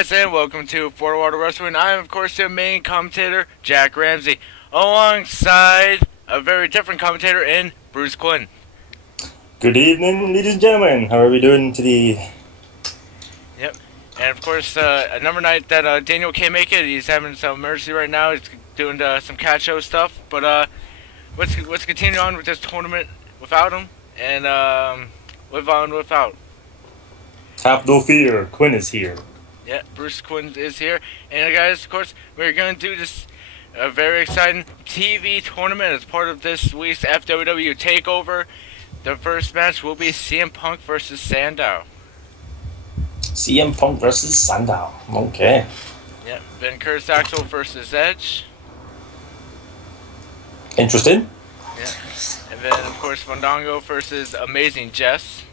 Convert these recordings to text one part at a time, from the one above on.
guys, and welcome to Water Wrestling. I am, of course, your main commentator, Jack Ramsey, alongside a very different commentator in Bruce Quinn. Good evening, ladies and gentlemen. How are we doing today? Yep, and of course, another night that Daniel can't make it. He's having some emergency right now. He's doing some cat show stuff. But let's continue on with this tournament without him, and live on without. Have no fear, Quinn is here. Yeah, Bruce Quinn is here. And guys, of course, we're going to do this very exciting TV tournament as part of this week's FWW TakeOver. The first match will be CM Punk versus Sandow. CM Punk versus Sandow. Okay. Yeah, then Curtis Axel versus Edge. Interesting. Yeah. And then, of course, Fandango versus Amazing Jess.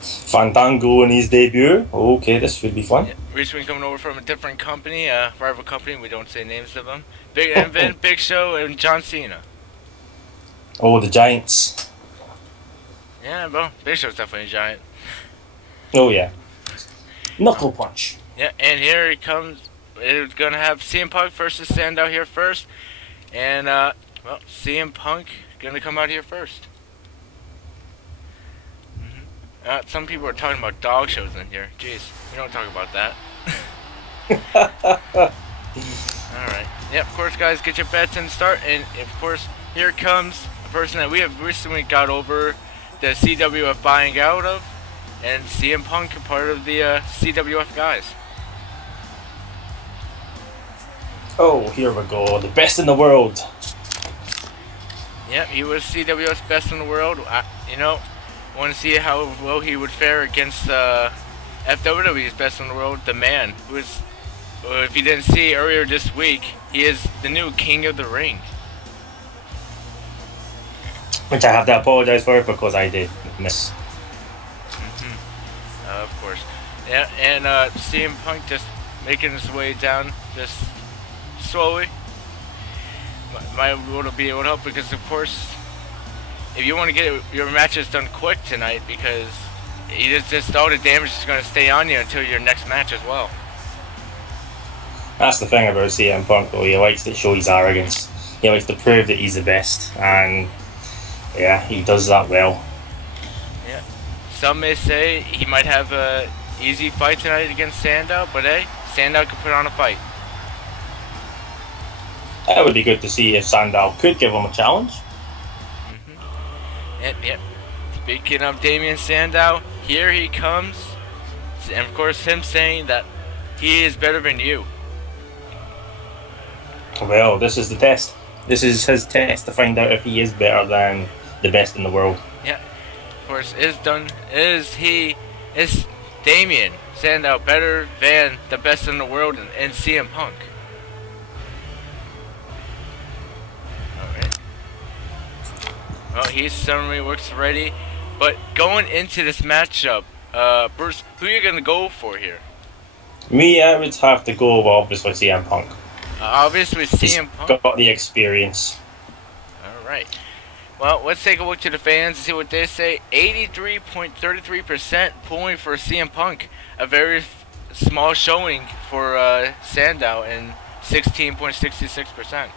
Fandango in his debut. Okay, this should be fun. Yeah. Recently coming over from a different company, rival company. We don't say names of them. And then Big Show and John Cena. Oh, the Giants. Yeah, well, Big Show's definitely a giant. Oh, yeah. Knuckle punch. Yeah, and here he comes. It's going to have CM Punk versus Sandow here first. And, well, CM Punk going to come out here first. Some people are talking about dog shows in here. Jeez, we don't talk about that. Alright. Yeah, of course, guys, get your bets and start. And, of course, here comes a person that we have recently got over the CWF buying out of. And CM Punk, part of the CWF guys. Oh, here we go. The best in the world. Yep, he was CWF's best in the world. You know, want to see how well he would fare against FWW's best in the world, the man, who is, if you didn't see earlier this week, he is the new King of the Ring. Which I have to apologize for because I did miss. Of course. Yeah, and CM Punk just making his way down just slowly. Might be able to help because, of course, if you want to get your matches done quick tonight, because just all the damage is going to stay on you until your next match as well. That's the thing about CM Punk, though. He likes to show his arrogance. He likes to prove that he's the best, and yeah, he does that well. Yeah. Some may say he might have a easy fight tonight against Sandow, but hey, Sandow could put on a fight. That would be good to see if Sandow could give him a challenge. Yep. Speaking of Damien Sandow, here he comes. And of course, him saying that he is better than you. Well, this is the test. This is his test to find out if he is better than the best in the world. Yeah. Of course, is Damien Sandow better than the best in the world in CM Punk? Well, he certainly looks ready, but going into this matchup, Bruce, who are you going to go for here? Me, I would have to go with obviously CM Punk. Obviously CM Punk? He's got the experience. Alright. Well, let's take a look to the fans and see what they say. 83.33% pulling for CM Punk. A very small showing for Sandow, and 16.66%.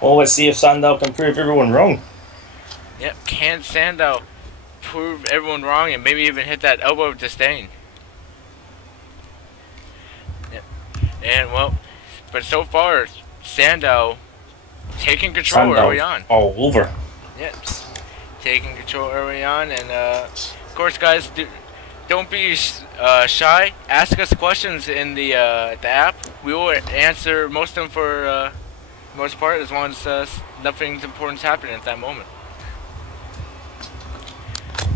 Well, let's see if Sandow can prove everyone wrong. Yep, can Sandow prove everyone wrong and maybe even hit that elbow of disdain? Yep. And, well, but so far, Sandow taking control early on. All over. Yep, taking control early on. And, of course, guys, don't be shy. Ask us questions in the app. We will answer most of them for most part, as long as nothing important's happening at that moment.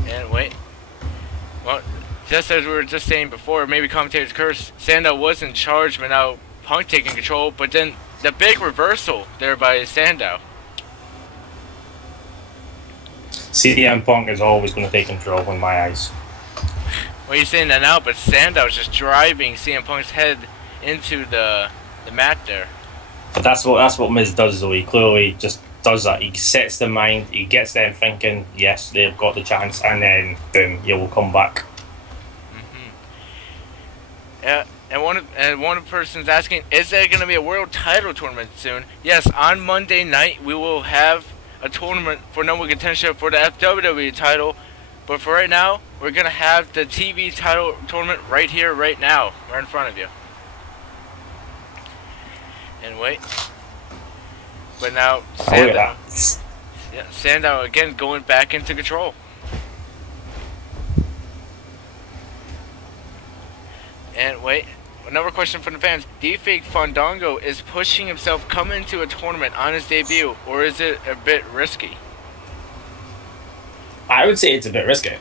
And wait, well, just as we were just saying before, maybe commentators curse, Sandow was in charge, but now Punk taking control. But then the big reversal there by Sandow. CM Punk is always going to take control in my eyes. Well, you're saying that now, but Sandow's just driving CM Punk's head into the mat there. But that's what Miz does, though. He clearly just does that. He sets the mind, he gets them thinking, yes, they've got the chance, and then boom, he will come back. Yeah, one person's asking, is there going to be a world title tournament soon? Yes, on Monday night we will have a tournament for number contention for the FWW title. But for right now, we're going to have the TV title tournament right here, right now, right in front of you. And wait. But now, Sandow again going back into control. And wait, another question from the fans. Do you think Fandango is pushing himself coming into a tournament on his debut, or is it a bit risky? I would say it's a bit risky.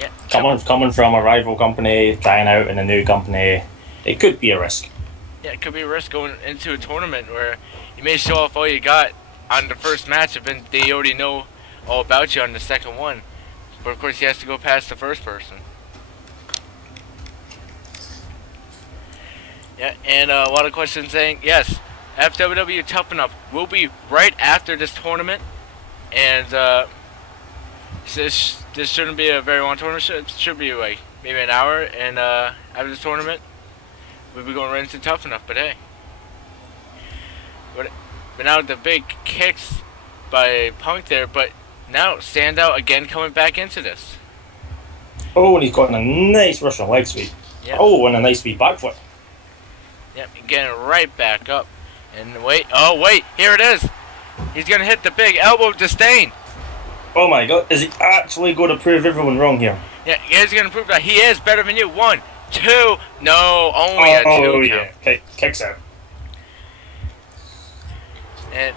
Yeah. Coming from a rival company, trying out in a new company, it could be a risk. Yeah, it could be a risk going into a tournament where you may show off all you got on the first match, and then they already know all about you on the second one. But of course, he has to go past the first person. Yeah, and a lot of questions saying, yes, FWW Tough Enough will be right after this tournament, and this shouldn't be a very long tournament. It should be like maybe an hour, and after this tournament, we'll be going right into Tough Enough. But hey, but now the big kicks by Punk there, but now Sandow again coming back into this. Oh, and he's got a nice Russian leg sweep. Yep. Oh, and a nice sweep back foot. Yep, getting right back up. And wait, oh wait, here it is. He's gonna hit the big elbow disdain. Oh my god, is he actually going to prove everyone wrong here? Yeah, he's gonna prove that he is better than you. 1, 2, no, only a 2 count. Yeah, kicks out. And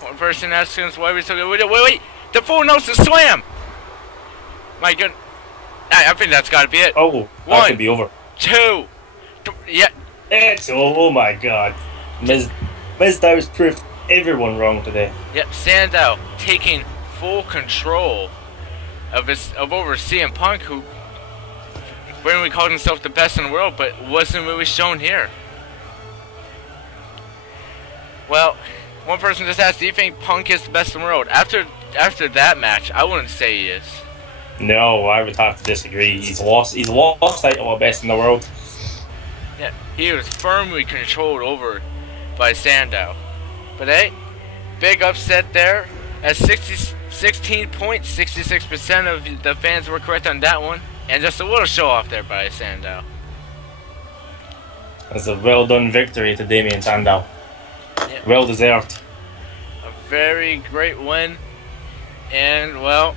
one person asks us why we're so good. Wait, the full nose to slam. My goodness, I think that's got to be it. Oh, that could be over. 2, yeah. It's oh my god, Miz Dow's proved everyone wrong today. Yep, Sandow taking full control of over CM Punk, who when we called himself the best in the world, but wasn't really shown here. Well, one person just asked, do you think Punk is the best in the world? After that match, I wouldn't say he is. No, I would have to disagree. He's lost title of best in the world. Yeah, he was firmly controlled over by Sandow. But hey, big upset there. At 16.66% of the fans were correct on that one. And just a little show off there by Sandow. That's a well done victory to Damien Sandow. Yeah. Well deserved. A very great win. And well,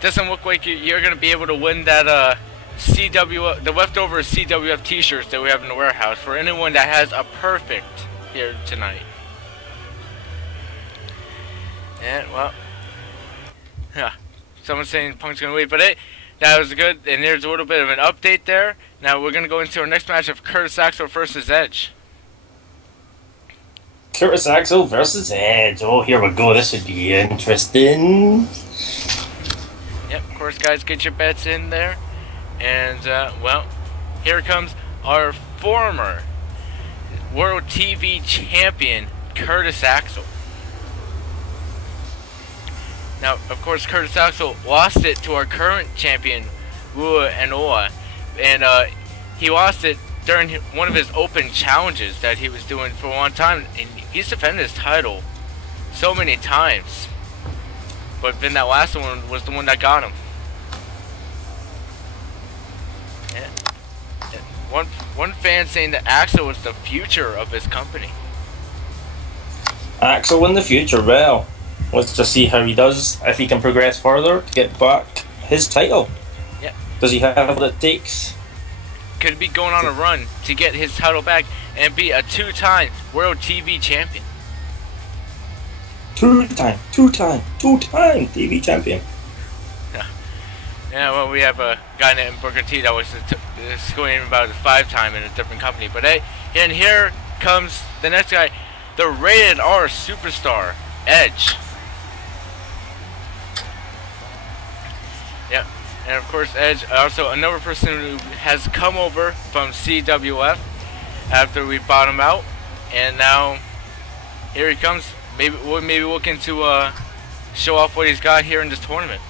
doesn't look like you're going to be able to win that the leftover CWF t-shirts that we have in the warehouse for anyone that has a perfect here tonight. And well, yeah, someone's saying Punk's gonna leave, but hey, that was good. And there's a little bit of an update there. Now we're gonna go into our next match of Curtis Axel versus Edge. Curtis Axel versus Edge. Oh, here we go. This should be interesting. Yep, of course, guys, get your bets in there. And well, here comes our former World TV Champion, Curtis Axel. Now, of course, Curtis Axel lost it to our current champion, Rua Anoa, and he lost it during one of his open challenges that he was doing for a long time. And he's defended his title so many times, but then that last one was the one that got him. And one fan saying that Axel was the future of his company. Axel in the future, well, let's just see how he does, if he can progress further to get back his title. Yeah. Does he have what it takes? Could be going on a run to get his title back and be a 2-time World TV Champion. Two-time TV champion. Yeah, well, we have a guy named Booker T that was going about a 5-time in a different company. But hey, and here comes the next guy, the rated R superstar, Edge. Yep, and of course Edge, also another person who has come over from CWF after we bought him out, and now here he comes. Maybe looking to show off what he's got here in this tournament.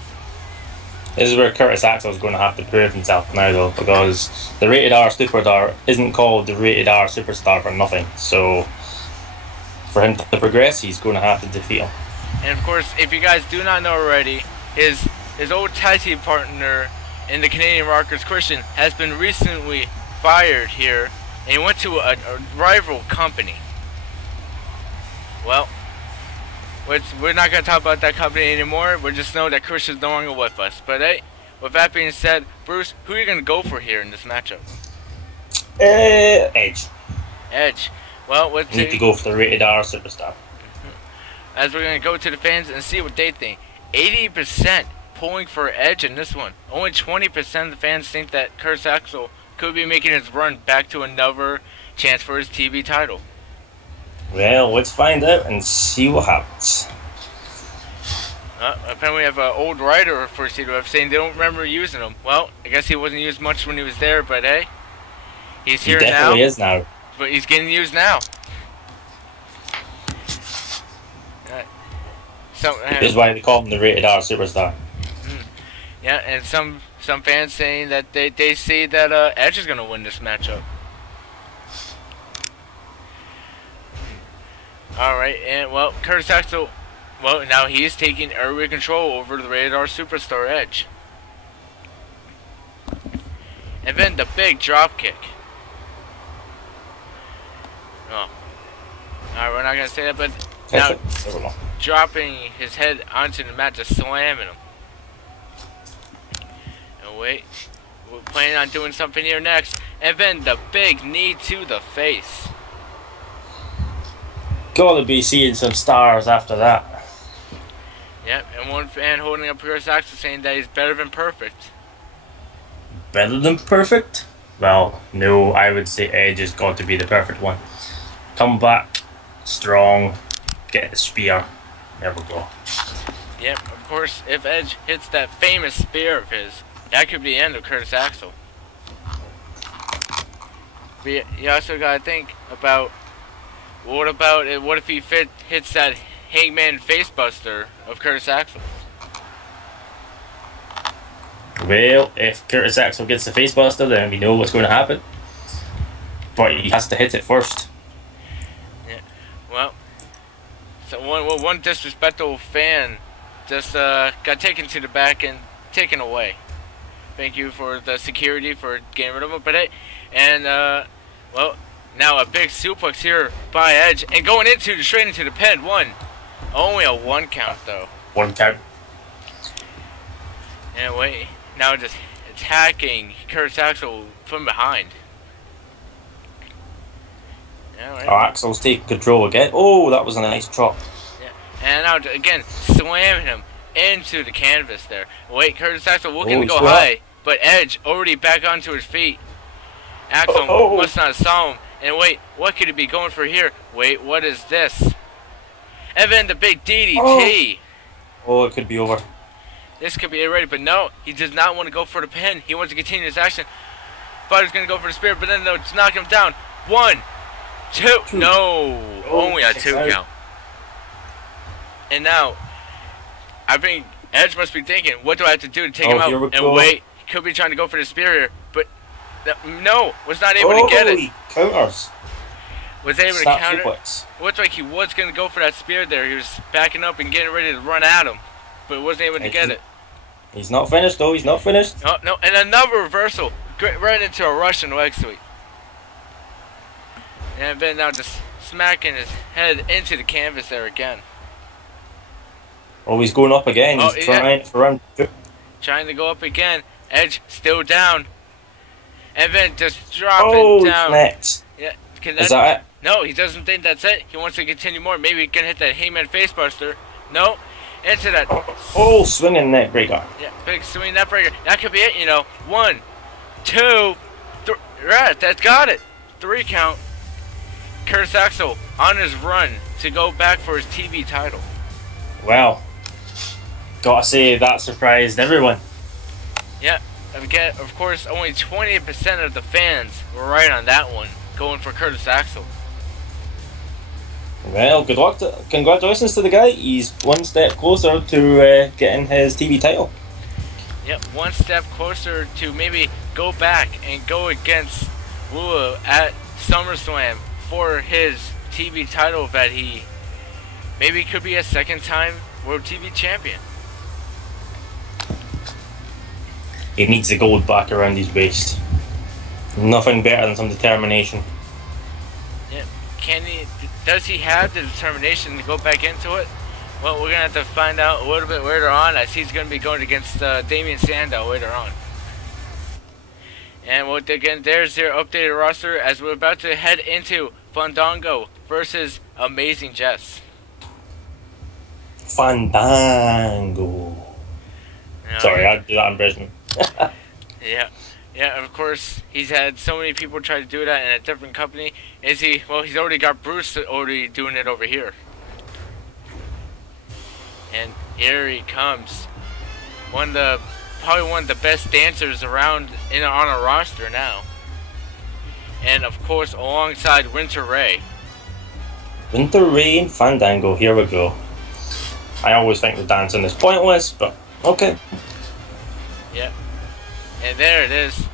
This is where Curtis Axel is going to have to prove himself now, though, because the Rated R Superstar isn't called the Rated R Superstar for nothing. So, for him to progress, he's going to have to defeat him. And of course, if you guys do not know already, his old tag team partner in the Canadian Rockers, Christian, has been recently fired here, and he went to a rival company. Well, we're not going to talk about that company anymore. We just know that Christian's no longer with us. But hey, with that being said, Bruce, who are you going to go for here in this matchup? Edge. Edge. Well, let's need to go for the Rated R Superstar. As we're going to go to the fans and see what they think. 80% pulling for Edge in this one. Only 20% of the fans think that Curtis Axel could be making his run back to another chance for his TV title. Well, let's find out and see what happens. Apparently we have an old writer for FWW saying they don't remember using him. Well, I guess he wasn't used much when he was there, but hey, he's here now. He definitely is now. But he's getting used now. This is why they call him the Rated R Superstar. Yeah, and some fans saying that they see that Edge is going to win this matchup. Alright, and well, Curtis Axel, well, now he is taking area control over the Rated R Superstar Edge. And then the big drop kick. Oh. Alright, we're not going to say that, but now dropping his head onto the mat, just slamming him. And wait, we're planning on doing something here next. And then the big knee to the face. Gotta be seeing some stars after that. Yep, and one fan holding up Curtis Axel saying that he's better than perfect. Better than perfect? Well, no, I would say Edge has got to be the perfect one. Come back, strong, get the spear. There we go. Yep, of course, if Edge hits that famous spear of his, that could be the end of Curtis Axel. But you also gotta think about, what if he hits that Hangman facebuster of Curtis Axel? Well, if Curtis Axel gets the facebuster, then we know what's going to happen. But he has to hit it first. Yeah. Well, so one disrespectful fan just got taken to the back and taken away. Thank you for the security for getting rid of him. But hey, and well. Now a big suplex here by Edge and going straight into the pin. Only a 1 count though. 1 count. And wait, now just attacking Curtis Axel from behind. Right. Oh, Axel's taking control again. Oh, that was a nice drop. Yeah, and now again slamming him into the canvas there. Wait, Curtis Axel looking to go high, but Edge already back onto his feet. Axel must not have saw him. And wait, what could he be going for here? Wait, what is this? And then the big DDT. Oh, it could be over. This could be it already, but no, he does not want to go for the pin. He wants to continue his action. Thought he was going to go for the spear, but then they'll just knock him down. 1, 2. No, only a 2 count. And now, I think Edge must be thinking, what do I have to do to take him out? And wait, he could be trying to go for the spear here, but no, was not able to get it. Counters. Was able to counter. Looked like he was going to go for that spear there. He was backing up and getting ready to run at him, but wasn't able to get it. He's not finished though. He's not finished. Oh, no, and another reversal right into a Russian leg sweep. And then now just smacking his head into the canvas there again. Oh, he's going up again. He's trying for round 2. Trying to go up again. Edge still down. And then just dropping down. Next. Yeah, is that it? No, he doesn't think that's it. He wants to continue more. Maybe he can hit that Hangman facebuster. No, into that. Oh, swinging neck breaker. Yeah, big swinging neck breaker. That could be it. 1, 2, 3. Right, that's got it. 3 count. Curtis Axel on his run to go back for his TV title. Wow. Gotta say that surprised everyone. Yeah. Again, of course, only 20% of the fans were right on that one, going for Curtis Axel. Well, good luck. Congratulations to the guy. He's 1 step closer to getting his TV title. Yep, one step closer to maybe go back and go against Wu at SummerSlam for his TV title that he maybe could be a second time World TV Champion. He needs the gold back around his waist. Nothing better than some determination. Yeah, does he have the determination to go back into it? Well, we're going to have to find out a little bit later on, as he's going to be going against Damien Sandow later on. And well, again, there's their updated roster as we're about to head into Fandango versus Amazing Jess. Fandango. Sorry, I'd do that impression. Yeah. Yeah, of course, he's had so many people try to do that in a different company. Is he? Well, he's already got Bruce already doing it over here. And here he comes. Probably one of the best dancers around on a roster now. And of course, alongside Winter Ray. Winter Ray and Fandango, here we go. I always think the dancing is pointless, but okay. Yep. And there it is.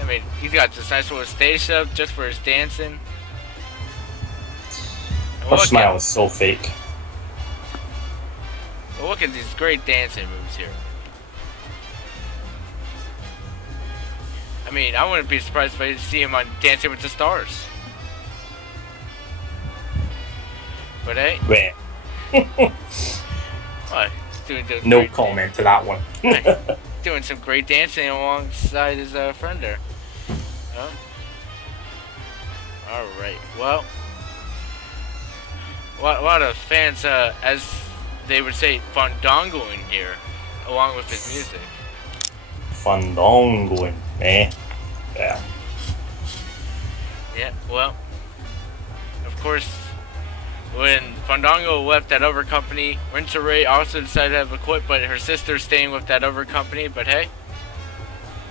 I mean, he's got this nice little stage up just for his dancing. Her smile is so fake. Look at these great dancing moves here. I mean, I wouldn't be surprised if I didn't see him on Dancing with the Stars. But hey. Wait. What? No comment to that one. Doing some great dancing alongside his friend there. Oh. Alright, well. A lot of fans, as they would say, fandangoing here, along with his music. Fandangoing, eh? Yeah. Yeah, well, of course, when Fandango left that other company, Winter Ray also decided to have a quit, but her sister's staying with that other company. But hey,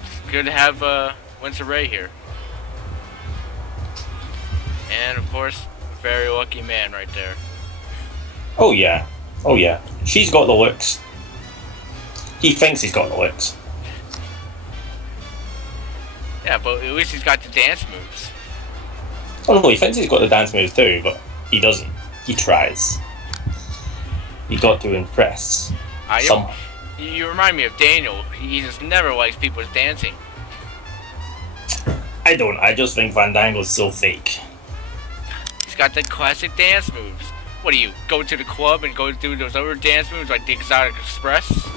it's good to have Winter Ray here. And of course, a very lucky man right there. Oh yeah. Oh yeah. She's got the looks. He thinks he's got the looks. Yeah, but at least he's got the dance moves. Oh no, he thinks he's got the dance moves too, but he doesn't. He tries. You got to impress someone. You remind me of Daniel. He just never likes people's dancing. I don't. I just think Fandango's so fake. He's got the classic dance moves. What do you go to the club and go do those other dance moves like the Exotic Express?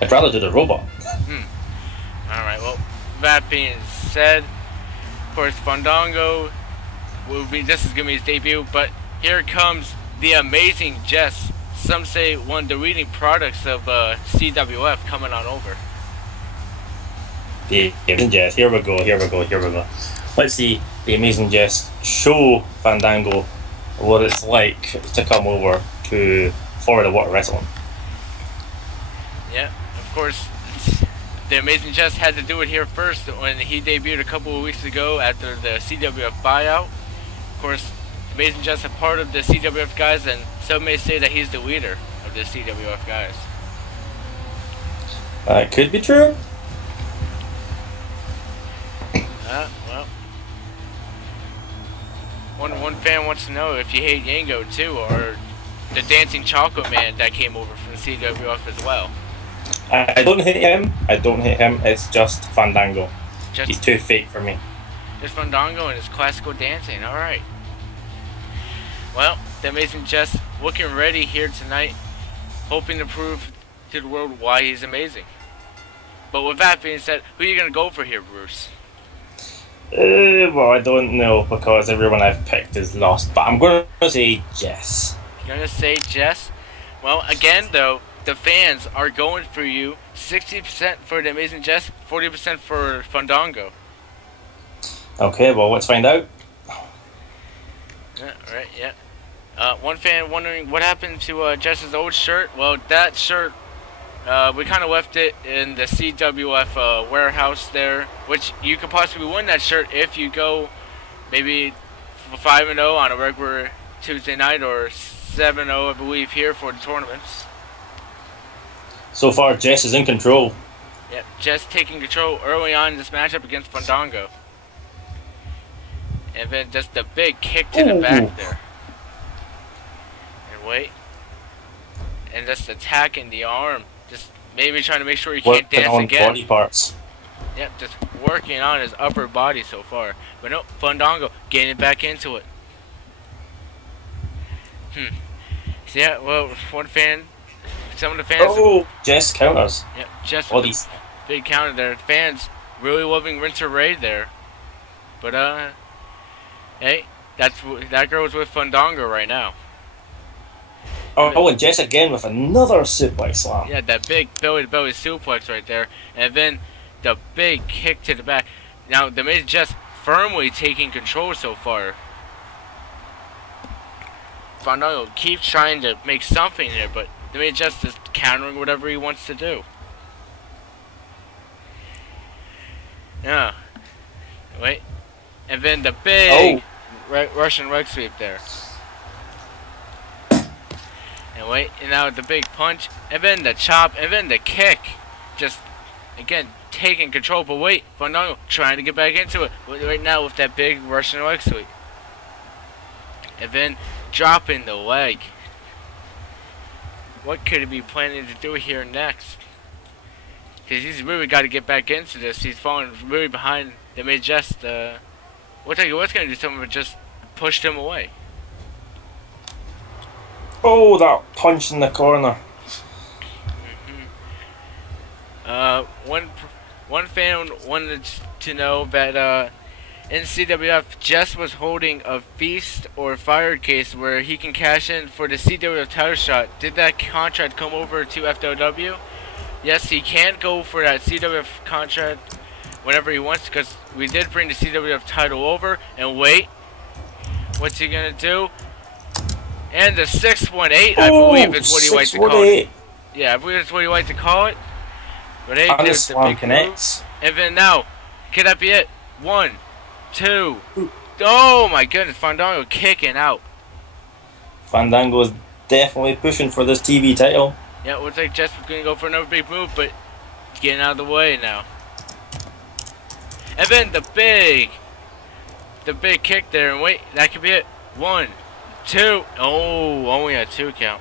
I'd rather do the robot. Alright, well, that being said, of course, Fandango this is gonna be his debut, but here comes the Amazing Jess. Some say one of the leading products of CWF coming on over. The Amazing Jess. Here we go. Here we go. Here we go. Let's see the Amazing Jess show Fandango what it's like to come over to Florida Water Wrestling. Yeah, of course. The Amazing Jess had to do it here first when he debuted a couple of weeks ago after the CWF buyout. Of course, Amazing Jess a part of the CWF guys, and some may say that he's the leader of the CWF guys. It could be true. Well, one fan wants to know if you hate Yango too, or the Dancing Chocolate Man that came over from CWF as well. I don't hate him. I don't hate him. It's just Fandango. He's too fake for me. There's Fandango and his classical dancing. All right. Well, the Amazing Jess looking ready here tonight, hoping to prove to the world why he's amazing. But with that being said, who are you gonna go for here, Bruce? Well, I don't know because everyone I've picked is lost. But I'm gonna say Jess. You're gonna say Jess? Well, again though, the fans are going for you. 60% for the Amazing Jess, 40% for Fandango. Okay, well, let's find out. Yeah, right, yeah. One fan wondering what happened to Jess's old shirt. Well, that shirt, we kind of left it in the CWF warehouse there, which you could possibly win that shirt if you go maybe 5-0 on a regular Tuesday night or 7-0, I believe, here for the tournaments. So far, Jess is in control. Yep, Jess taking control early on in this matchup against Fandango. And then just the big kick to the back there. And wait. And just attacking the arm. Just maybe trying to make sure he can't Working dance on again. body parts. Yep, just working on his upper body so far. But no, Fandango getting back into it. So yeah, well, some of the fans... Oh, Jess counters. Yep, just all these big counter there. Fans really loving Rinser Ray there. But, hey, that girl's with Fandango right now. Oh, and Jess again with another suplex slam. Yeah, that big belly-to-belly suplex right there. And then the big kick to the back. Now, the Miz just firmly taking control so far. Fandango keeps trying to make something there, but the Miz just is countering whatever he wants to do. Yeah. Wait. And then the big Russian leg sweep there. And wait, and now the big punch, and then the chop, and then the kick. Just, again, taking control, but wait, Fandango trying to get back into it right now with that big Russian leg sweep. And then dropping the leg. What could he be planning to do here next? Because he's really got to get back into this. He's falling really behind. They may just, what's going to do something but just pushed him away. Oh, that punch in the corner. One fan wanted to know that in CWF, Jess was holding a feast or fire case where he can cash in for the CWF title shot. Did that contract come over to FWW? Yes, he can go for that CWF contract whenever he wants, because we did bring the CWF title over. And wait, what's he gonna do? And the 618, I believe, is what he likes to call it. Yeah, I believe that's what he likes to call it. But hey, there's the big connects. And then now, could that be it? 1, 2. Oh my goodness, Fandango kicking out. Fandango is definitely pushing for this TV title. Yeah, it looks like Jess was going to go for another big move, but getting out of the way now. And then the big kick there, and wait, that could be it. 1, 2. Oh, only a 2 count.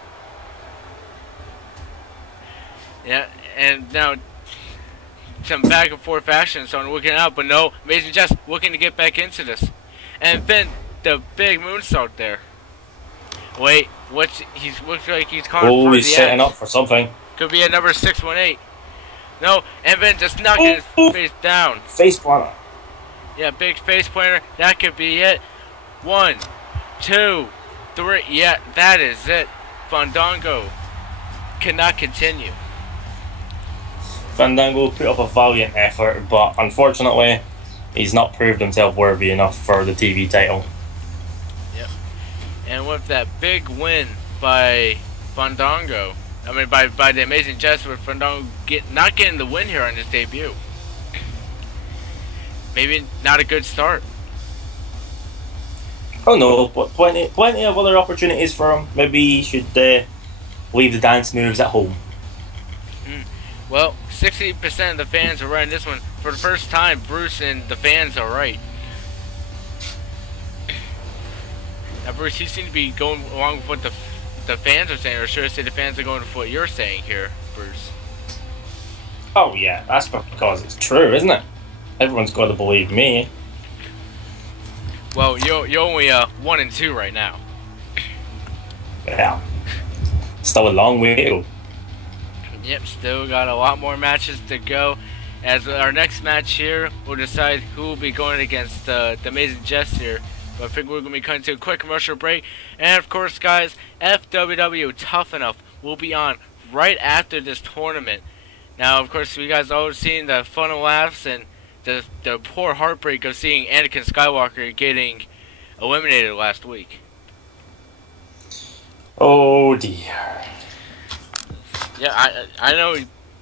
Yeah, and now some back and forth action starting working out, but no, Amazing Jess looking to get back into this. And then the big moonsault there. Wait, looks like he's calling for the he's setting up for something. Could be another 618. No, and then just knocking his face down. Face planter. Yeah, big face planter. That could be it. 1, 2, 3. Yeah, that is it. Fandango cannot continue. Fandango put up a valiant effort, but unfortunately, he's not proved himself worthy enough for the TV title. Yep. And with that big win by Fandango, I mean by the Amazing Jess, with Fandango not getting the win here on his debut. Maybe not a good start. Oh no, but plenty of other opportunities for him. Maybe he should leave the dance moves at home. Well, 60% of the fans are right in this one. For the first time, Bruce and the fans are right. Now, Bruce, you seem to be going along with what the fans are saying, or should I say the fans are going with what you're saying here, Bruce? Oh yeah, that's because it's true, isn't it? Everyone's got to believe me. Well, you're only 1 and 2 right now. Yeah, still a long way to go. Yep, still got a lot more matches to go. As our next match here, we'll decide who will be going against the Amazing Jess here. But I think we're going to be cutting to a quick commercial break. And of course, guys, FWW Tough Enough will be on right after this tournament. Now, of course, you guys all seen the fun and laughs and the poor heartbreak of seeing Anakin Skywalker getting eliminated last week. Oh dear. Yeah, I know,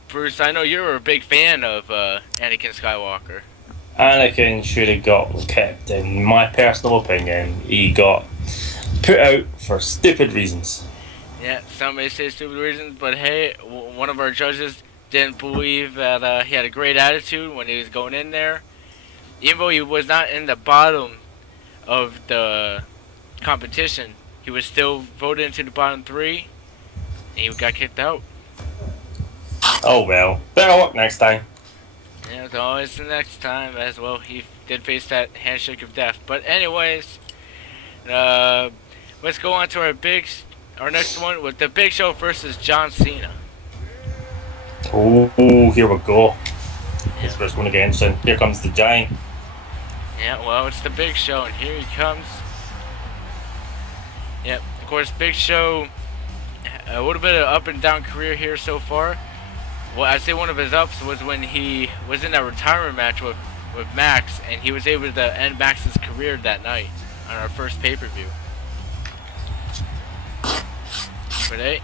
Bruce, I know you were a big fan of Anakin Skywalker. Anakin should have got kept, in my personal opinion. He got put out for stupid reasons. Yeah, some may say stupid reasons, but hey, one of our judges didn't believe that he had a great attitude when he was going in there. Even though he was not in the bottom of the competition, he was still voted into the bottom 3, and he got kicked out. Oh well, better luck next time. Yeah, it's always the next time as well. He did face that handshake of death. But anyways, let's go on to our next one with the Big Show versus John Cena. Oh, here we go. His first one against him. Here comes the Giant. Yeah, well, it's the Big Show, and here he comes. Yep, of course, Big Show, a little bit of up and down career here so far. Well, I'd say one of his ups was when he was in that retirement match with Max, and he was able to end Max's career that night on our first pay-per-view. But hey,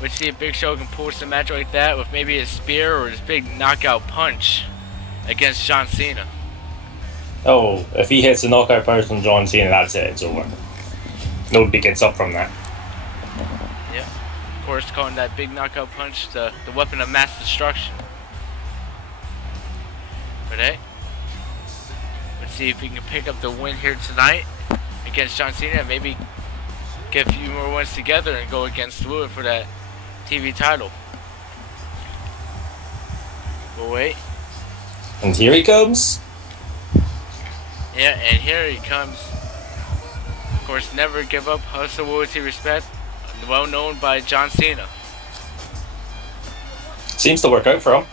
let's see if Big Show can pull some match like that with maybe his spear or his big knockout punch against John Cena. Oh, if he hits a knockout punch from John Cena, that's it, it's over. Nobody gets up from that. Yeah, of course, calling that big knockout punch the weapon of mass destruction. But hey, let's see if we can pick up the win here tonight against John Cena and maybe get a few more wins together and go against Lewis for that TV title. We'll wait. And here he comes. Yeah, and here he comes. Of course, never give up, hustle, loyalty, respect. Well known by John Cena. Seems to work out for him.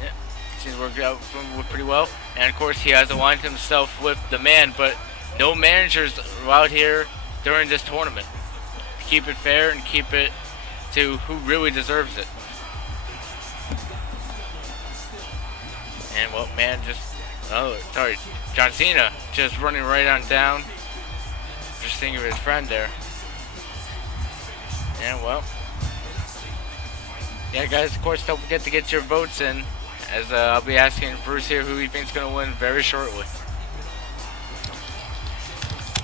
Yeah, seems to work out for him pretty well. And of course, he has aligned himself with the man, but no managers out here during this tournament. Keep it fair and keep it to who really deserves it. And well, man, John Cena just running right on down. Just thinking of his friend there. And well, yeah, guys, of course, don't forget to get your votes in, as I'll be asking Bruce here who he thinks is going to win very shortly.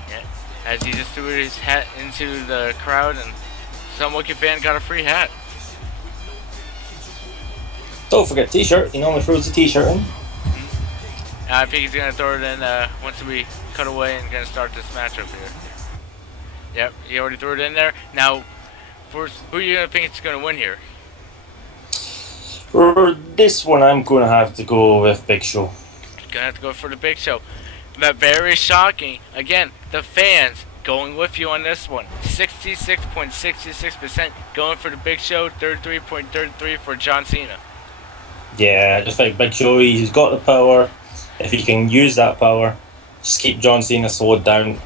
Yeah, as he just threw his hat into the crowd, and some Wookiee fan got a free hat. Don't forget t-shirt. He normally throws the t-shirt in. I think he's going to throw it in once we cut away and going to start this matchup here. Yep, he already threw it in there. Now, first, who are you going to think is going to win here? For this one, I'm going to have to go with Big Show. Going to have to go for the Big Show. But very shocking. Again, the fans going with you on this one. 66.66% going for the Big Show. 33.33% for John Cena. Yeah, just like Big Show, he's got the power. If he can use that power, just keep John Cena slowed down,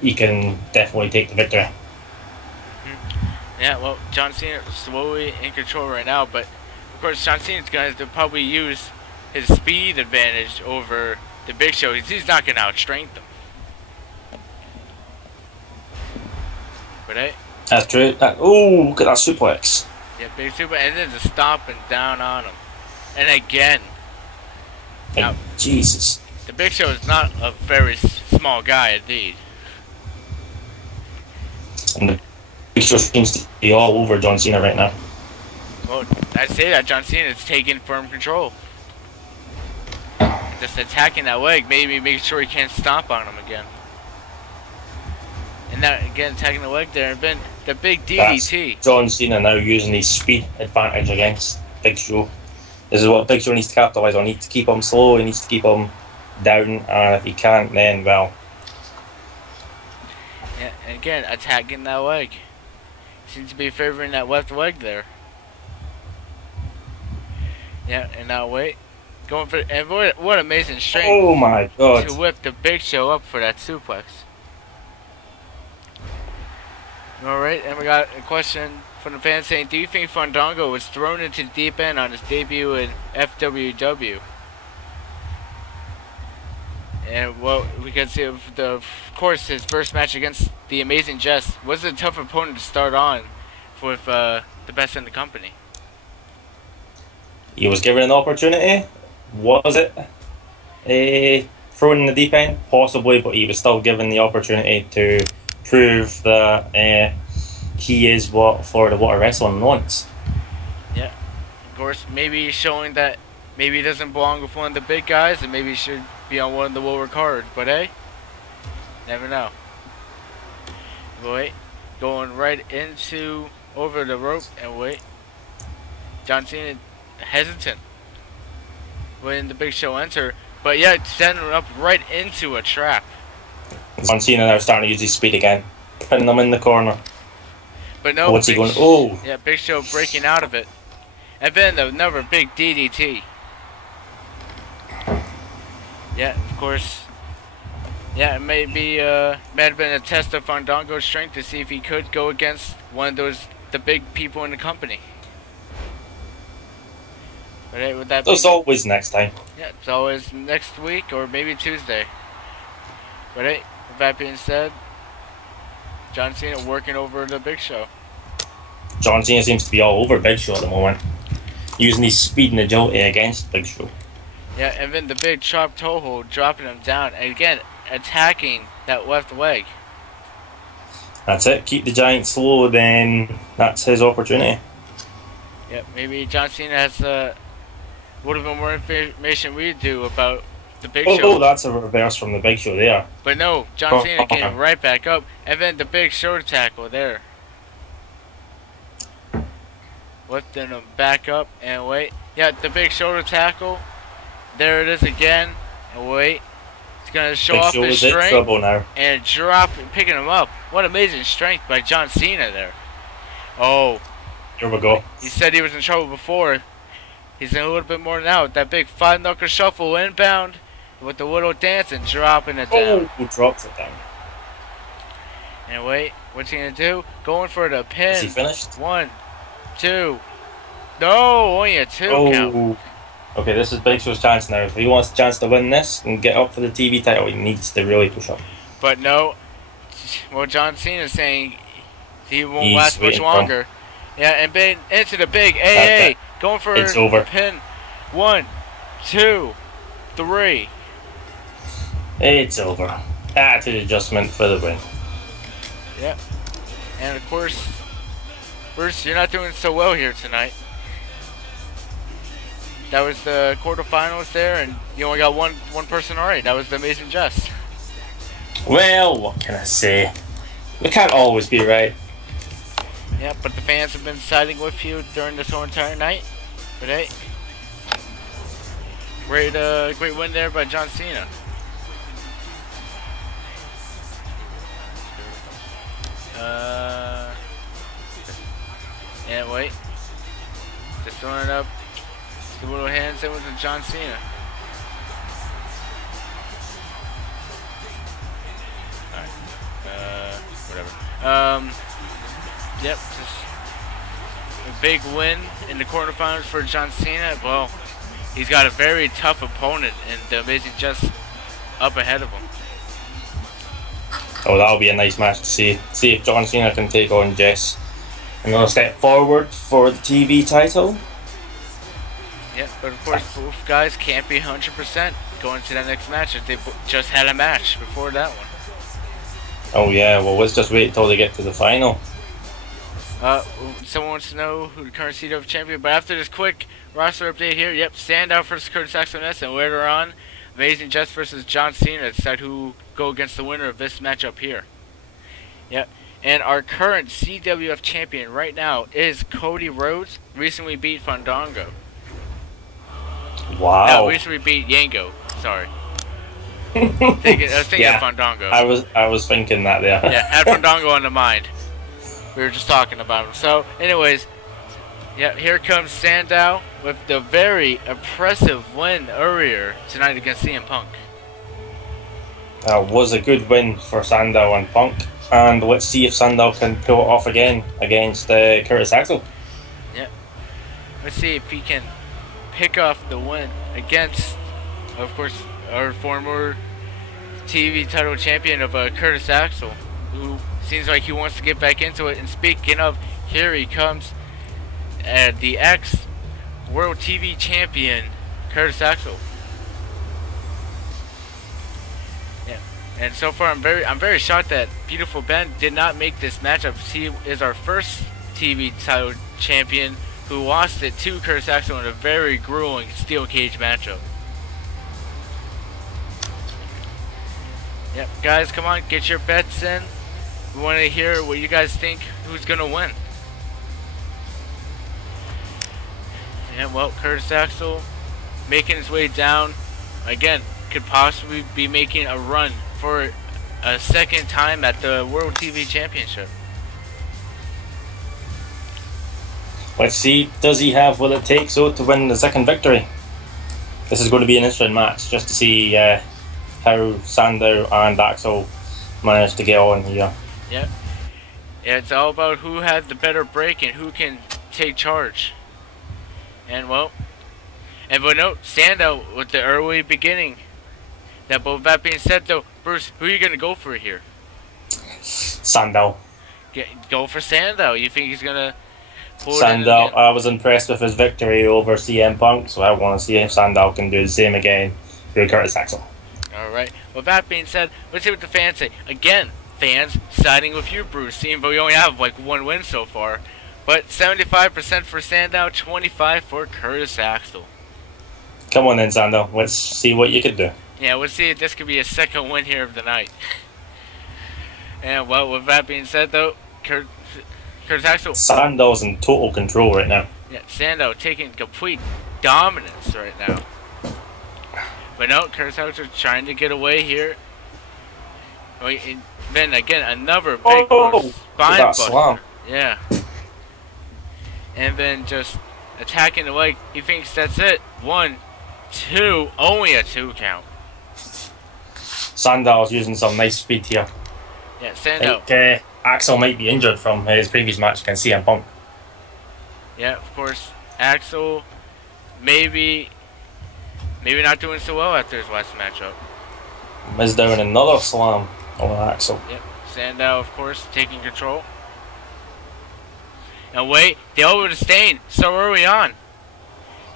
he can definitely take the victory. Yeah, well, John Cena is slowly in control right now, but of course John Cena's going to probably use his speed advantage over the Big Show. He's not going to outstrength him. But hey. That's true. Oh, look at that suplex. Yeah, big super, and then just stomping down on him. And again. Now, Jesus. The Big Show is not a very small guy indeed. And the Big Show seems to be all over John Cena right now. Well, I say that John Cena is taking firm control. Just attacking that leg, maybe making sure he can't stomp on him again. And that again, attacking the leg there, and then the big DDT. That's John Cena now using his speed advantage against Big Show. This is what Big Show needs to capitalise on. He needs to keep him slow, he needs to keep him down, and if he can't, then, well. Yeah, and again, attacking that leg. Seems to be favoring that left leg there. Yeah, and now wait. Going for, and what amazing strength. Oh my God. To whip the Big Show up for that suplex. Alright, and we got a question from the fans saying, do you think Fandango was thrown into the deep end on his debut in FWW? And well, we can see of course his first match against the Amazing Jess was a tough opponent to start on with the best in the company. He was given an opportunity. Was it thrown in the deep end? Possibly, but he was still given the opportunity to prove that he is what Florida Water Wrestling wants. Yeah. Of course, maybe showing that maybe he doesn't belong with one of the big guys, and maybe he should be on one of the lower cards. But hey, never know. Wait, going right into over the rope, and wait, John Cena hesitant when the Big Show enter, but yeah, sending up right into a trap. John Cena now starting to use his speed again, putting them in the corner. But no, what's he going? Oh, yeah, Big Show breaking out of it, and then another big DDT. Yeah, of course. Yeah, it may have been a test of Fandango's strength to see if he could go against one of the big people in the company. But hey, would that there's always next time. Yeah, it's always next week or maybe Tuesday. But hey, with that being said, John Cena working over the Big Show. John Cena seems to be all over Big Show at the moment, using his speed and agility against Big Show. Yeah, and then the big chop toe hold, dropping him down, and again, attacking that left leg. That's it. Keep the giant slow, then that's his opportunity. Yeah, maybe John Cena has would have been more information we do about the Big Show. Oh, that's a reverse from the Big Show there. But no, John Cena getting right back up, and then the big shoulder tackle there. Lifting him back up, and wait. Yeah, the big shoulder tackle. There it is again, and wait. It's going to show off his strength, now. and picking him up. What amazing strength by John Cena there. Oh. Here we go. He said he was in trouble before. He's in a little bit more now. That big 5-knuckle shuffle inbound with the little dance and dropping it down. Oh, drops it down. And wait, what's he going to do? Going for the pin. Is he finished? 1, 2. No, only a 2 count. Okay, this is Big Show's chance now. If he wants a chance to win this and get up for the TV title, he needs to really push up. But no, well, John Cena is saying he won't last much longer. Yeah, and then into the big AA, going for the pin. 1, 2, 3. It's over. Attitude adjustment for the win. Yeah, and of course, Bruce, you're not doing so well here tonight. That was the quarterfinals there, and you only got one person alright. That was the Amazing Jess. Well, what can I say? We can't always be right. Yeah, but the fans have been siding with you during this whole entire night. But hey, great win there by John Cena. And wait, just throwing it up. The little hands in with the John Cena. Alright. Whatever. Yep, just a big win in the quarterfinals for John Cena. Well, he's got a very tough opponent, and the Amazing Jess up ahead of him. Oh, that'll be a nice match to see. See if John Cena can take on Jess. Another step forward for the TV title. Yeah, but of course both guys can't be 100% going to that next match if they just had a match before that one. Oh yeah, well let's just wait until they get to the final. Someone wants to know who the current CW champion, but after this quick roster update here, yep, Sandow versus Curtis Axel, and later on, Amazing Jess versus John Cena decide who go against the winner of this matchup here. Yep, and our current CWF champion right now is Cody Rhodes, recently beat Fandango. Wow. No, recently beat Yango. Sorry. I was thinking of Fandango. I was thinking that there. Yeah, had Fandango on the mind. We were just talking about him. So, anyways, yeah, here comes Sandow with the very impressive win earlier tonight against CM Punk. Was a good win for Sandow and Punk, and let's see if Sandow can pull it off again against Curtis Axel. Yeah. Let's see if he can pick off the win against, of course, our former TV title champion of Curtis Axel, who seems like he wants to get back into it. And speaking of, here he comes, the ex-World TV champion, Curtis Axel. Yeah, And so far, I'm very shocked that Beautiful Ben did not make this matchup. He is our first TV title champion who lost it to Curtis Axel in a very grueling steel cage matchup. Yep, guys, come on, get your bets in. We want to hear what you guys think who's gonna win. And well, Curtis Axel making his way down again, could possibly be making a run for a second time at the World TV Championship. Let's see, does he have what it takes to win the second victory? This is going to be an interesting match, just to see how Sandow and Axel managed to get on here. Yep. Yeah, it's all about who has the better break and who can take charge. And well, but no, Sandow with the early beginning. But that being said though, Bruce, who are you going to go for here? Sandow. Go for Sandow. You think he's going to pull Sandow, it in again? I was impressed with his victory over CM Punk, so I want to see if Sandow can do the same again through Curtis Axel. Alright, with that being said, let's see what the fans say. Again, fans siding with you, Bruce, seeing but we only have like one win so far. But 75% for Sandow, 25% for Curtis Axel. Come on then, Sandow. Let's see what you can do. Yeah, we'll see if this could be a second win here of the night. And well, with that being said though, Curtis Axel... Sandow's in total control right now. Yeah, Sandow taking complete dominance right now. But no, Curtis Axel trying to get away here. And then again, another big spine buster. Yeah. And then just attacking the leg. He thinks that's it. 1, 2, only a 2 count. Sandow's using some nice speed here. Yeah, Sandow. I think Axel might be injured from his previous match against CM Punk. Yeah, of course. Axel maybe not doing so well after his last matchup. Is doing another slam on Axel. Yep. Sandow, of course, taking control. And wait, the elbow to Stain so early on.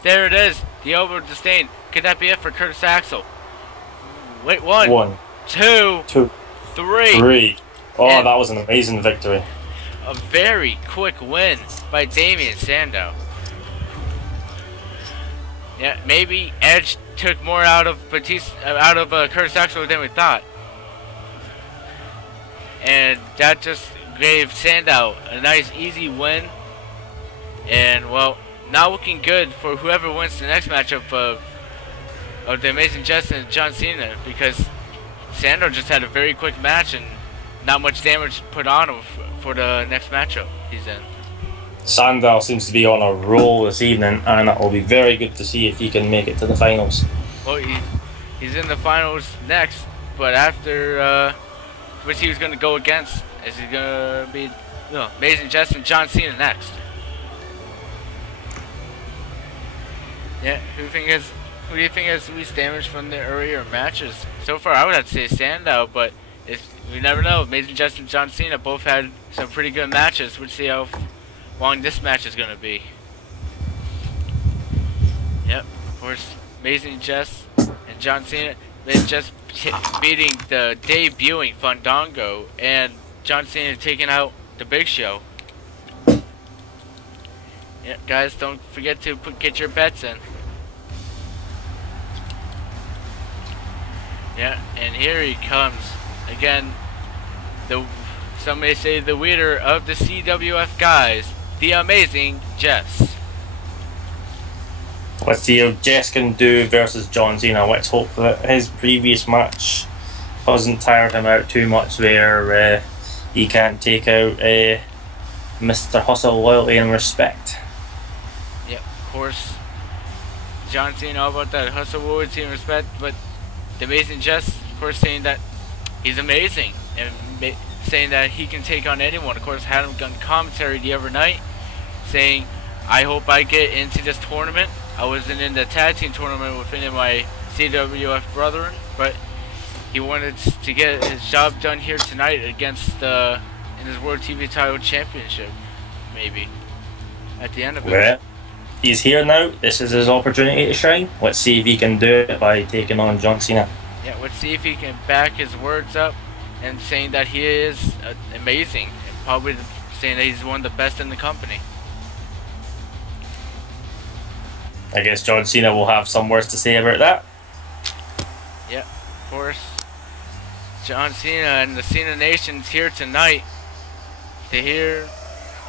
There it is, the elbow to Stain. Could that be it for Curtis Axel? Wait, 1, 2, 3. Oh, and that was an amazing victory. A very quick win by Damien Sandow. Yeah, maybe Edge took more out of Curtis Axel than we thought. And that just gave Sandow a nice easy win. And well, not looking good for whoever wins the next matchup of the Amazing Jess and John Cena, because Sandow just had a very quick match and not much damage put on him for the next matchup he's in. Sandow seems to be on a roll this evening, and it will be very good to see if he can make it to the finals. Well, he's in the finals next, but after which he was going to go against, is he going to be Amazing Jess and John Cena next? Yeah, who do you think has least damage from the earlier matches? So far, I would have to say Sandow, but we never know. Amazing Jess and John Cena both had some pretty good matches. We'll see how long this match is going to be. Yep, of course, Amazing Jess and John Cena, they just beating the debuting Fandango, and John Cena taking out the Big Show. Yeah, guys, don't forget to get your bets in. Yeah, and here he comes again. Some may say the leader of the CWF guys, the Amazing Jess. Let's see how Jess can do versus John Cena. Let's hope that his previous match hasn't tired him out too much, where he can't take out Mr. Hustle, Loyalty and Respect. Yep, of course. John Cena all about that hustle, loyalty and respect, but the Amazing Jess, of course, saying that he's amazing and saying that he can take on anyone. Of course, had him on commentary the other night saying, I hope I get into this tournament. I wasn't in the tag team tournament with any of my CWF brethren, but he wanted to get his job done here tonight against in his World TV title championship, maybe at the end of it. Well, he's here now. This is his opportunity to shine. Let's see if he can do it by taking on John Cena. Yeah, let's see if he can back his words up and saying that he is amazing. And probably saying that he's one of the best in the company. I guess John Cena will have some words to say about that. Yeah, of course. John Cena and the Cena Nation's here tonight to hear,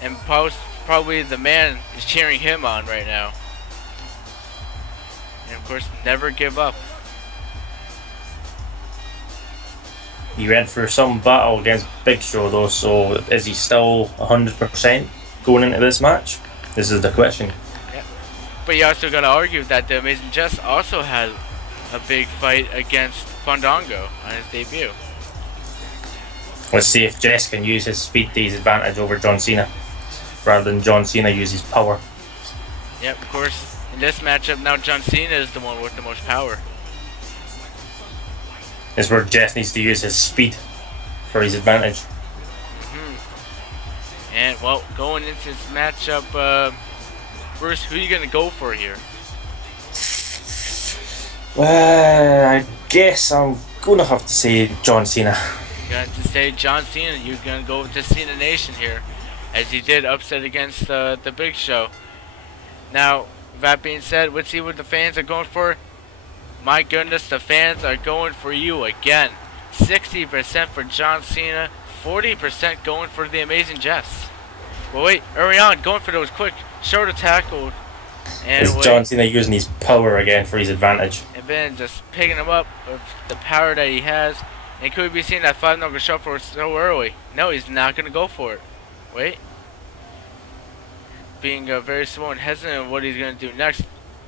and probably the man is cheering him on right now. And of course, never give up. He went through some battle against Big Show though, so is he still 100% going into this match? This is the question. Yeah. But you also got to argue that the Amazing Jess also had a big fight against Fandango on his debut. Let's see if Jess can use his speed to his advantage over John Cena, rather than John Cena use his power. Yep, of course, in this matchup now John Cena is the one with the most power. This is where Jess needs to use his speed for his advantage. And, well, going into this matchup, Bruce, who are you going to go for here? Well, I guess I'm going to have to say John Cena. You're going to say John Cena. You're going to go with the Cena Nation here, as he did upset against the Big Show. Now, that being said, let's see what the fans are going for. My goodness, the fans are going for you again. 60% for John Cena, 40% going for the Amazing Jess. Well, wait, early on, going for those quick shoulder tackles. And Is John Cena using his power again for his advantage? And then just picking him up with the power that he has. And could we be seeing that 5-knuckle shuffle so early? No, he's not going to go for it. Wait. Being very slow and hesitant on what he's going to do next.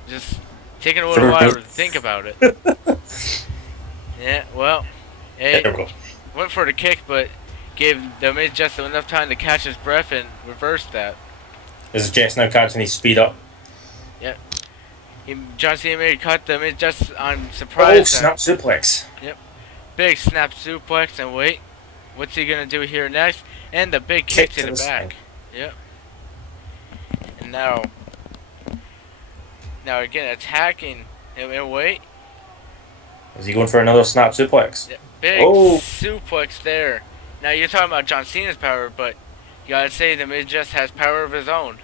Just taking a little while to think about it. Yeah, well, hey, went for the kick, but gave the Amazing Jess enough time to catch his breath and reverse that. Is Jess now catching his speed up? Yep. John Cena made a cut the Amazing Jess on surprise. Oh, snap suplex. Yep. Big snap suplex, and wait, what's he gonna do here next? And the big kick to the back. Yep. And now again attacking. And wait. Is he going for another snap suplex? Yeah, big suplex there. Now you're talking about John Cena's power, but you gotta say the Miz just has power of his own.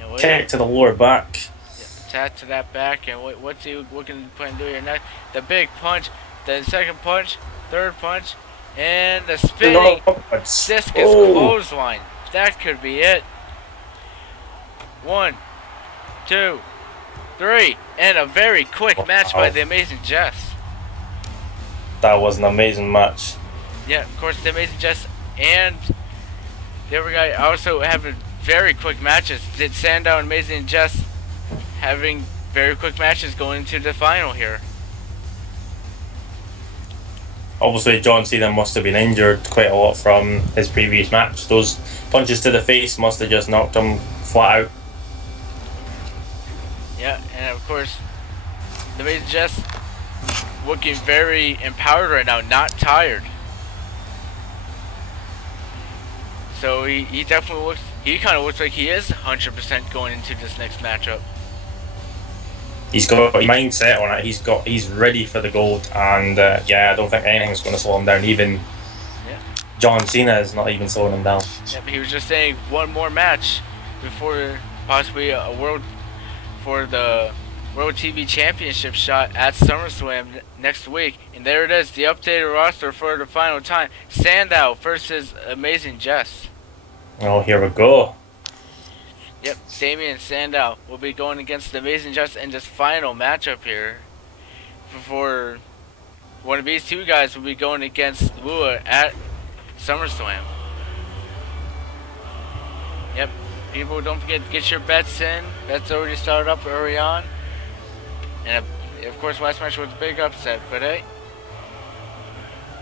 And kick to the lower back. Yeah, tap to that back, and what's he looking to do here next? The big punch, the second punch, third punch, and the spinning discus clothesline. That could be it. 1, 2, 3, and a very quick match by the Amazing Jess. That was an amazing match. Yeah, of course, the Amazing Jess and the other guy also having very quick matches. Did Sandow and Amazing Jess having very quick matches going into the final here. Obviously, John Cena must have been injured quite a lot from his previous match. Those punches to the face must have just knocked him flat out. Yeah, and of course, the Amazing Jess looking very empowered right now, not tired. So he definitely looks, he kind of looks like he is 100% going into this next matchup. He's got a mindset on it. He's ready for the gold, and yeah, I don't think anything's going to slow him down. Even John Cena is not even slowing him down. Yeah, but he was just saying one more match before possibly a world TV Championship shot at SummerSlam next week. And there it is, the updated roster for the final time. Sandow versus Amazing Jess. Oh, here we go. Yep, Damien Sandow will be going against the Amazing Jess in this final matchup here. Before one of these two guys will be going against Lua at SummerSlam. Yep, people, don't forget to get your bets in. Bets already started up early on. And of course, last match was a big upset, but hey.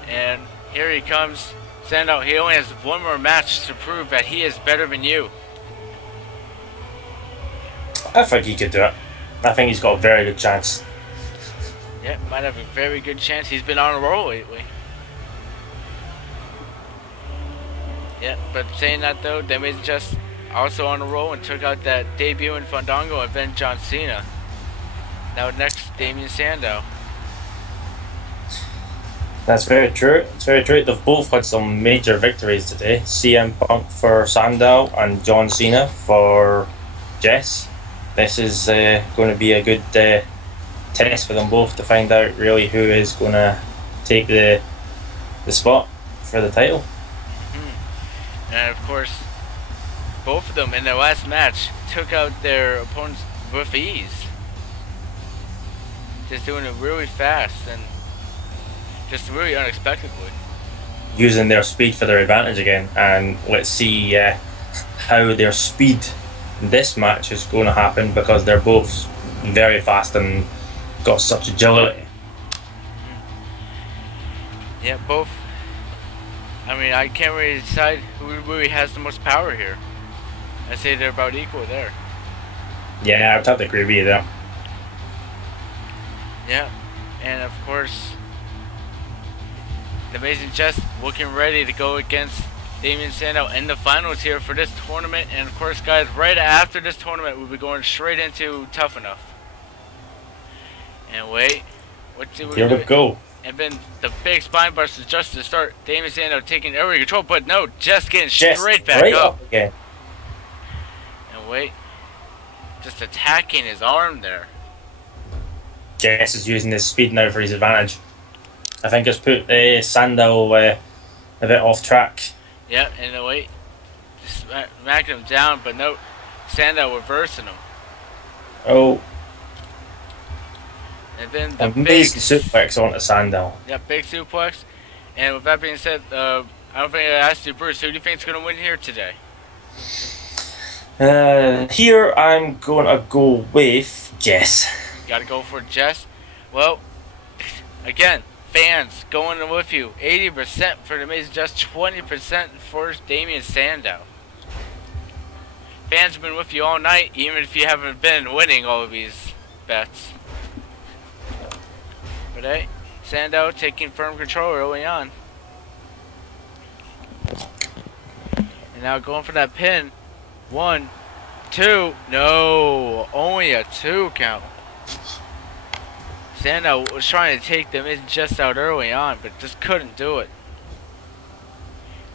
And here he comes, Sandow. He only has one more match to prove that he is better than you. I think he could do it. I think he's got a very good chance. Yeah, might have a very good chance. He's been on a roll lately. Yeah, but saying that though, they was just also on a roll and took out that debut in Fandango and then John Cena. Now next, Damien Sandow. That's very true. It's very true. They've both had some major victories today. CM Punk for Sandow and John Cena for Jess. This is going to be a good test for them both to find out really who is going to take the spot for the title. And of course, both of them in their last match took out their opponents with ease. Just doing it really fast and just really unexpectedly. Using their speed for their advantage again, and let's see how their speed in this match is going to happen, because they're both very fast and got such agility. Yeah, both. I mean, I can't really decide who really has the most power here. I say they're about equal there. Yeah, I would have to agree with you there. Yeah, and of course, the Amazing Jess looking ready to go against Damien Sandow in the finals here for this tournament. And of course, guys, right after this tournament, we'll be going straight into Tough Enough. And wait, Here we go. And then the big spine buster just to start. Damien Sandow taking every control, but no, just getting straight back up. Again. And wait, just attacking his arm there. Jess is using his speed now for his advantage. I think it's put Sandow a bit off track. Yeah, and wait, smacking him down, but no, Sandow reversing him. Oh. And then the amazing suplex onto Sandow. Yeah, big suplex. And with that being said, I don't think I asked you, Bruce, who do you think is going to win here today? Here I'm going to go with Jess. Got to go for Jess. Well, again, fans going with you. 80% for the Amazing Jess, 20% for Damien Sandow. Fans have been with you all night, even if you haven't been winning all of these bets. But hey, Sandow taking firm control early on. And now going for that pin. 1, 2, no, only a 2 count. Sandow was trying to take them in just out early on, but just couldn't do it.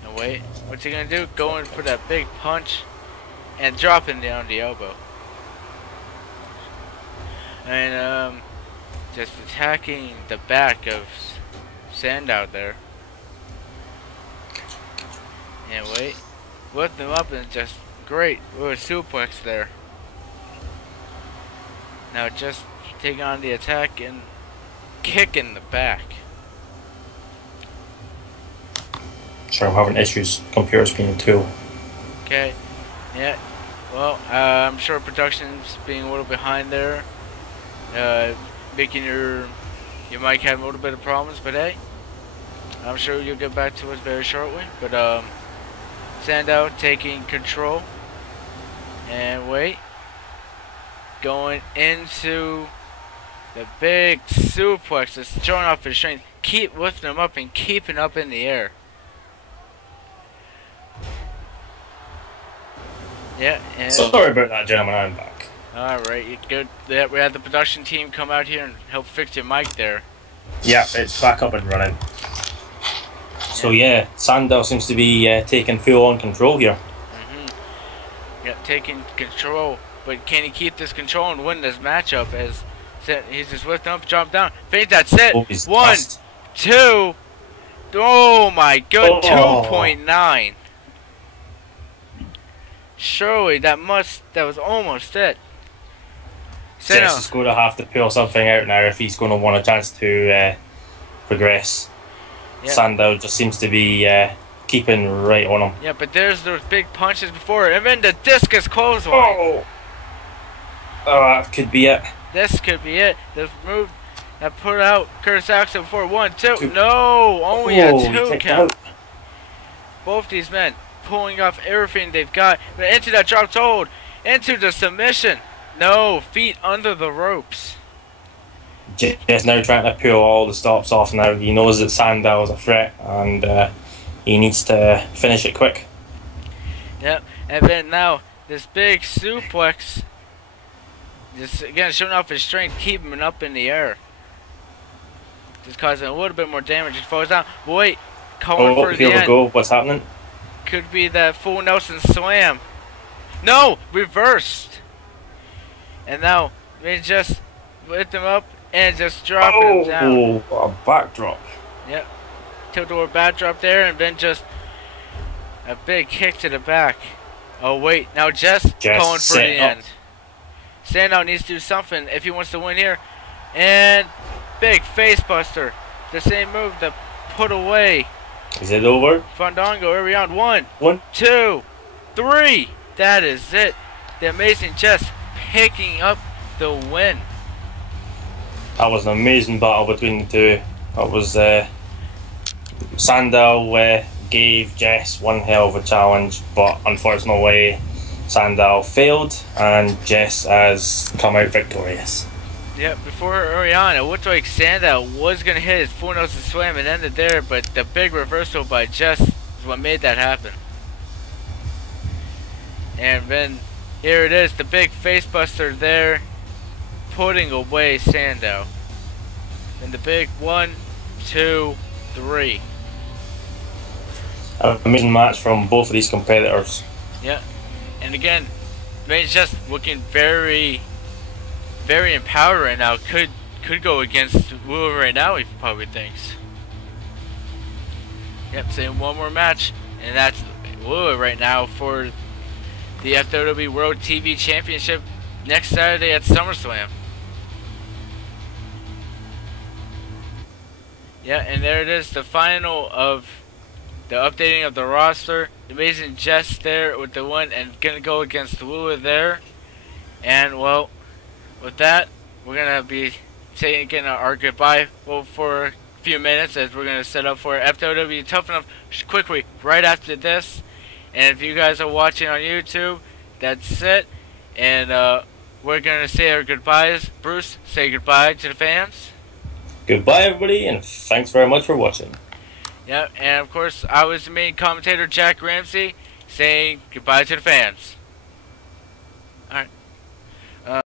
And wait, what's he gonna do? Going for that big punch and dropping down the elbow. And just attacking the back of Sandow there. And wait, lift him up and just great with a suplex there. Now just taking on the attack and kicking the back. Sure, I'm having issues. Computer's being a tool. Okay, yeah. Well, I'm sure production's being a little behind there, making your mic have a little bit of problems. But hey, I'm sure you'll get back to us very shortly. But Sandow taking control, and wait, going into the big suplex, just showing off his strength. Keep lifting him up and keeping up in the air. Yeah, and sorry about that, gentlemen. I'm back. Alright, you good. Yeah, we had the production team come out here and help fix your mic there. Yeah, it's back up and running. So yeah, Sandow seems to be taking full-on control here. Yeah, taking control, but can he keep this control and win this matchup? As he's just lifting up, drop down. Fade, that's it. 1, 2. Oh my god, 2.9. Surely that was almost it. Jess is going to have to pull something out now if he's going to want a chance to progress. Yep. Sandow just seems to be keeping right on him. Yeah, but there's those big punches before, and then the discus clothesline. Oh, that could be it. This could be it. The move that put out Curtis Axel before. 1, 2. No, only a 2 count. Both these men pulling off everything they've got, but into that dropped hold, into the submission. No, feet under the ropes. Just now trying to pull all the stops off now. He knows that Sandow is a threat, and he needs to finish it quick. Yep, and then now this big suplex. Just again showing off his strength, keeping him up in the air. Just causing a little bit more damage. He falls down. Wait, calling for the here we end. go. What's happening? Could be that full Nelson slam. No, reversed. And now they just lift him up and just dropping him down. Oh, a backdrop. Yep. Tilt-over backdrop there, and then just a big kick to the back. Oh wait, now Jess calling for the end. Sandow needs to do something if he wants to win here. And big face buster. The same move that put away. Is it over? Fandango early on. 1, One, 2, 3. That is it. The amazing Jess picking up the win. That was an amazing battle between the two. That was Sandow gave Jess one hell of a challenge, but unfortunately Sandow failed and Jess has come out victorious. Yep, before early on, it looked like Sandow was going to hit his full Nelson slam and ended there, but the big reversal by Jess is what made that happen. And then here it is, the big face buster there, putting away Sandow. And the big 1, 2, 3. Amazing match from both of these competitors. Yeah, and again, Main's just looking very, very empowered right now. Could go against Wu right now, he probably thinks. Yep, saying one more match, and that's Wu right now for the FWW World TV Championship next Saturday at SummerSlam. Yeah, and there it is, the final of the updating of the roster. Amazing Jess there with the win, and gonna go against Wu there. And well, with that, we're gonna be taking our goodbye for a few minutes as we're gonna set up for FWW Tough Enough quickly right after this. And if you guys are watching on YouTube, that's it. And we're gonna say our goodbyes. Bruce, say goodbye to the fans. Goodbye everybody, and thanks very much for watching. Yep, and of course I was the main commentator, Jack Ramsey, saying goodbye to the fans.